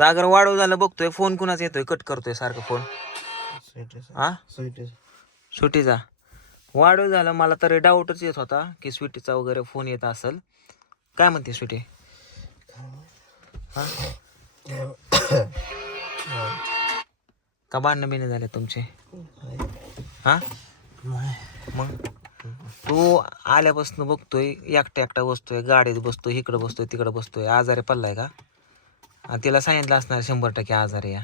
सागर वाढव झालं बघतोय फोन कुणाचा येतोय कट करतोय सारखं फोन. हा? स्वीटीचा. वाढव झालं मला तरी डाऊटच येत होता की स्वीटीचा वगैरे फोन येत असेल. काय म्हणते स्वीटी? हा? का भांडणं बिणे झाले तुमचे? हा? मग? तू आल्यापासून बघतोय एकटा एकटा बसतोय गाडीत बसतोय इकडं बसतोय तिकडं बसतोय आजारी पडलाय का? तिला सांगितलं असणार शंभर टक्के आजारी या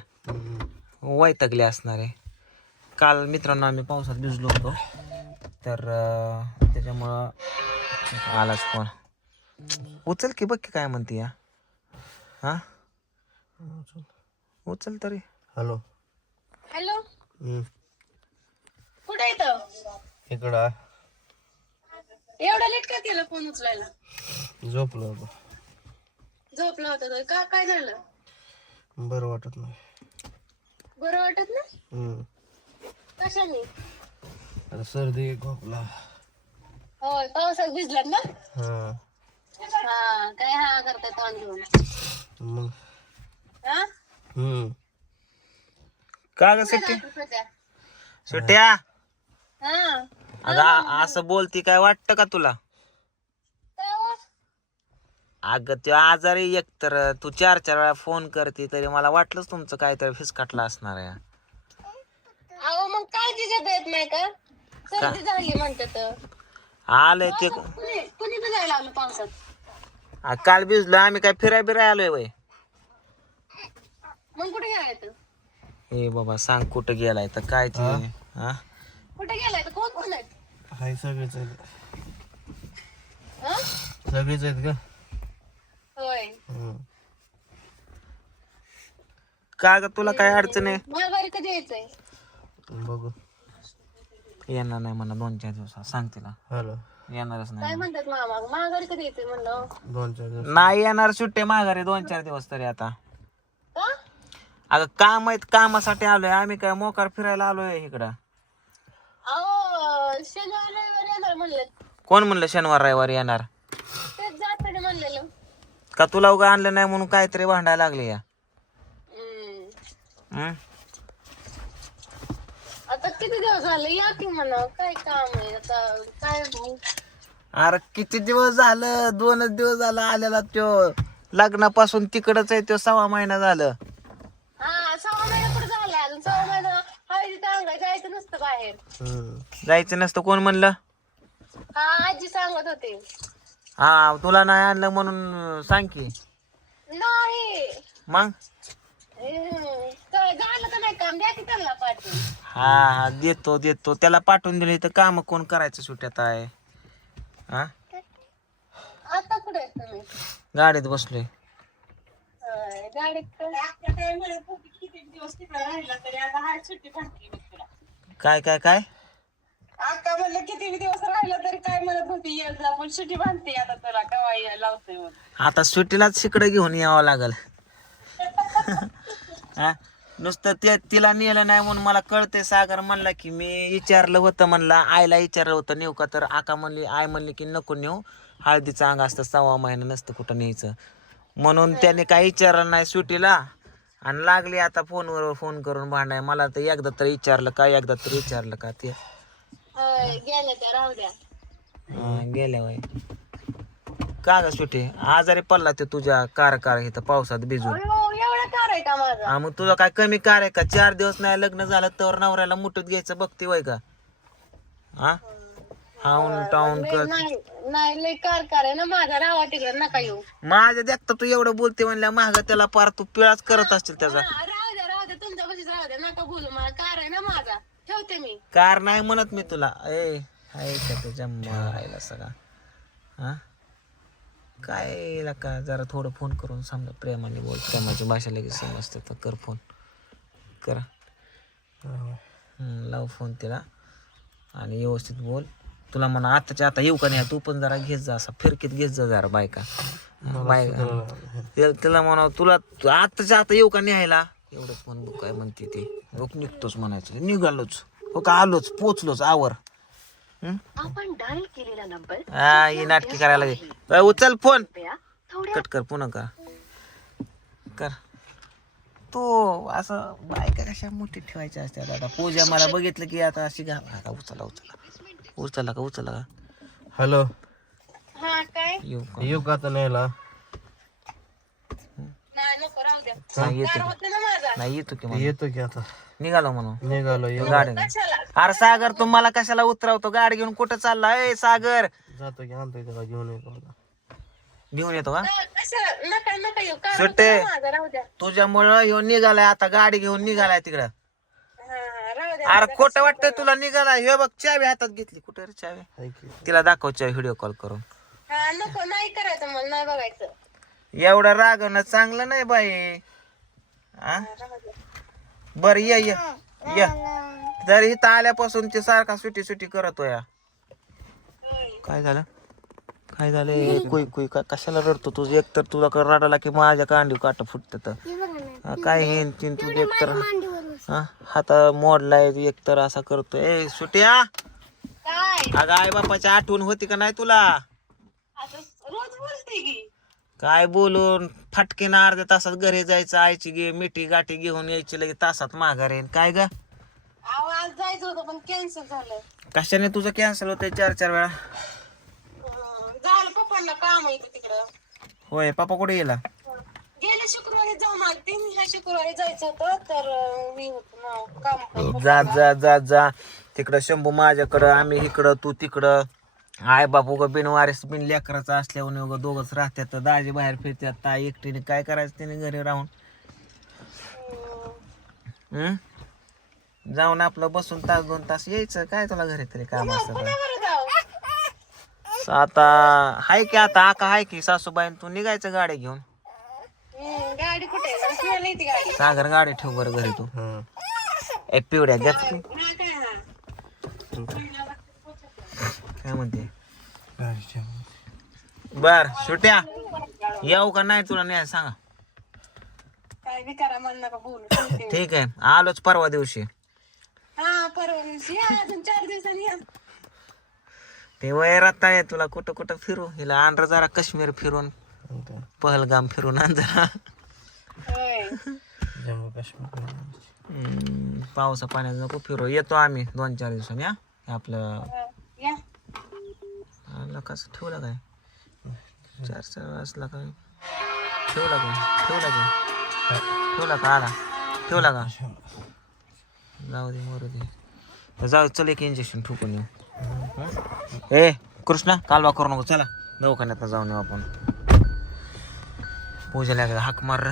वैतगले असणार आहे. काल मित्रांनो आम्ही पावसात भिजलो होतो. तर त्याच्यामुळं आलाच फोन. उचल की बघ की काय म्हणते या. हा? उचल तरी. हॅलो. हॅलो. कुठे येतं इकडं एवढा लेट का केला फोन उचलायला? झोपलो होतो. झोपला होता तो का? काय झालं? बरं वाटत नाही. बरं वाटत ना हम्म. कशाने? आता सर्दी खोकला. होय पावसात भिजलात ना? हा. हा काय हा करताय तोंड घेऊन मग? हा हम्म. का ग सुट्टी? सध्या सुट्ट्या हा. अगं आ- असं बोलती काय वाटतं का तुला? काय? अगं ते आजारी एक तर. तू चार चार वेळा फोन करते तरी मला वाटलंच तुमचं काहीतरी फिसकाटलं असणार आहे. अहो मग काय येत नाही का? सर्दी झाली म्हणतात. आलंय ते कुणी कुणी भिजायला लावलं पावसात. आ, काल भिजलो आम्ही काय फिराय बिराय आलोय वय. मग कुठे गेलाय ए बाबा सांग कुठं गेलाय तर काय ते हा कुठे गेलाय तर कोण कोण आहेत? हाय सगळेच आहेत. हा? सगळेच आहेत का होय हम्म. का ग तुला काय अडचण आहे? माघारी कधी यायचंय? बघू. येणार नाही म्हणा दोन चार दिवसात. सांग तिला. हॅलो. येणारच काय नाही म्हणतात मामा? माघारी कधी यायचंय म्हणलं? दोन चार दिवस. नाही येणार सुट्टे माघारी दोन चार दिवस तरी आता. का? अगं काम आहेत कामासाठी आलोय. आम्ही काय मोकार फिरायला आलोय इकडं. अहो शनिवार रविवार येणार म्हणले कोण म्हणलं शनिवार रविवारी येणार? तेच जाताना म्हणलेलं. का तुला उगा आणलं नाही म्हणून काहीतरी भांडायला लागले या. हं? आता किती दिवस झाले? या की म्हणा. काय काम आहे? आता काय अरे किती दिवस झालं? दोनच दिवस झालं आलेला त्यो लग्नापासून तिकडच आहे त्यो सव्वा महिना झालं. हा सहा महिना कुठे झाला? अजून सहा महिना हळदी टांगाय जायचं नसतं बाहेर. हम्म. जायचं नसतं. कोण म्हणलं? हा आजी सांगत होते. हा तुला नाही आणलं म्हणून सांग की. नाही. मग? हम्म. काम द्या की त्यांना पाठवून. हा हा देतो देतो. त्याला पाठवून दिले तर काम कोण करायचं सुट्यात आहे? हा? आता कुठे आहेत तुम्ही? गाडीत बसलोय. होय, गाडीत तर- काय काय काय? अक्का म्हणलं किती दिवस राहिला तरी काय म्हणत होती ये जा पण सुट्टी बांधते आता तुला केव्हा ये- लावतोय म्हणून. आता सुट्टीलाच शिकडं घेऊन यावं लागल. हा? नुसतं ते तिला नेलं नाही म्हणून मला कळते सागर म्हणला की मी विचारलं होतं म्हणला आईला विचारलं होतं नेऊ का तर? आका म्हणली आई म्हणली की नको नेऊ. हळदीचं अंग असतं सव्वा महिना नसतं कुठं न्यायचं. म्हणून त्याने काही विचारलं नाही सुट्टीला आणि लागली आता फोनवर फोन करून भांडाय. मला तर एकदा तर विचारलं का एकदा तर विचारलं का ते. गेल्या त्या राहू द्या हा, गेल्या वय का ग सुट्टी आजारी पडला ते तुझ्या कार कार इथं पावसात भिजून. कार आहे का माझा? हा मग तुझं काय कमी कार आहे का? चार दिवस नाही लग्न झालं तर नवऱ्याला मुठीत घ्यायचं बघते वय का? हा? हाऊन टाऊन कर. नाही नाही लय कार कार आहे ना माझा. राहा तिकडे नका येऊ. माझ्या देखता तू एवढं बोलते म्हणल्या महाग त्याला पार तू पिळाच करत असतील त्याचा. हा, राहू द्या राहू द्या तुमच्या कशीच राहू द्या नका बोलू मला. कार आहे ना माझा. ठेवते मी. कार नाही म्हणत मी तुला. ए हाय का त्याच्या मारायला सगळा? हा? काय का जरा थोडं फोन करून समजा प्रेमाने बोल. प्रेमाची भाषा लगेच समजते तर कर फोन कर. लाव फोन तिला आणि व्यवस्थित बोल. तुला म्हणा आताच्या आता येऊ का नाही? तू पण जरा घेत जा असा. फिरकीत घेत जा जरा बायका. बायका तिला- म्हणा तुला आताच्या आता येऊ का न्यायला? एवढंच म्हण बघ काय म्हणते ते. रोख निघतोच म्हणायचं. निघालोच. हो का आलोच पोचलोच आवर? आपण डायल केलेला नंबर हा ही नाटकी करायला लागली. उचल फोन. कट कर पुन्हा कर कर. तू असं बायका कशा मोठी ठेवायच्या असतात आता पूजा मला बघितलं की आता अशी घाल. आता उचला उचला. उचला का उचला का? हॅलो. हा काय? येऊ का? येऊ का आता न्यायला? नाही नको राहू द्या. नाही येतो माझा. नाही येतो की. येतो की आता. निघालो म्हणून. निघालो येऊ. गाडी कशाला? अरे सागर तू मला कशाला उतरवतो? गाडी घेऊन कुठं चालला? ए सागर! जातो की आणतो घेऊन येतो. घेऊन येतो का? हा, कशाला नका नका येऊ. कार सुट्टे. होते ना माझा राहू द्या. तुझ्यामुळं ह्यो निघालाय आता गाडी घेऊन निघालाय तिकडं. हा राहू द्या. अरे खोटं वाटतंय तुला निघालाय. हे बघ चावी हातात घेतली. कुठे रे चावी? हाय की. तिला दाखव चावी व्हिडिओ कॉल करून. हा नको नाही करायचं मला नाही बघायचं. एवढं रागवणं चांगलं नाही बाई. आ? राहू द्या. बर ये ये. ये. जर इथं आल्यापासून ते सारखा सुटी सुटी करतो या काय झालं? काय झालं? कुई कुई का कशाला रडतो तुझं एकतर तुझा कर रडाला की माझ्या कांडी काट फुटत. काय हे तीन तू एकतर हा हाता मोडलाय एकतर असा करतो ए सुट्या! अगं आई बापाची आठवण होती का नाही तुला? आता काय बोलून? फटकीन अर्ध्या तासात घरी जायचं आईची गे मिठी गाठी घेऊन यायची लगे तासात माघारी काय ग? आवाज जायचं होतं पण कॅन्सल झालं कशाने तुझं कॅन्सल होतंय चार चार वेळा झालं पप्पांना काम येतं तिकडं होय पापा कुठे गेला गेल्या शुक्रवारी जाऊन आले तीन ह्या शुक्रवारी जायचं होतं तर अं, मी होतो ना काम. जा जा जा जा तिकडं शंभू माझ्याकडं आम्ही इकडं तू तिकडं आय बाप उगं बिनवारीस बिन लेकराचं असल्यावर उगं दोघंच राहतात दाजी बाहेर फिरतात ताई एकटीने काय करायचं तिने घरी राहून. हम्म? जाऊन आपलं बसून तास दोन तास यायचं. काय तुला घरी तरी काम असतं आता हाय की आता आका हाय की सासूबाई तू निघायचं गाडी घेऊन. गाडी कुठे सागर गाडी ठेव बरं घरी तू. ए पिवड्या हा काय म्हणते? बर सुट्या. येऊ का नाही तुला नाही सांगा. ठीक आहे. आलोच परवा दिवशी. परवा या अजून चार दिवसांनी या ते वय राहता आहे तुला कुठं कुठं फिरू हिला आंध्र जरा काश्मीर फिरून पहलगाम फिरून आण जरा. होय. जम्मू काश्मीर हम्म, पावसा पाण्यात नको फिरू. येतो आम्ही दोन चार दिवसांनी हा? हे आपलं हा, या. आला कसं ठेवलं काय? चार चार वाजला काय ठेवला काय? ठेवला काय? ठेवला का? आला. ठेवला का? जाऊ दे मरू दे. जाऊ चल एक इंजेक्शन ठोकून येऊ? ए कृष्णा कालवा करू नको चला. दवाखान्यात जाऊन येऊ आपण. पूजाला हाक मार.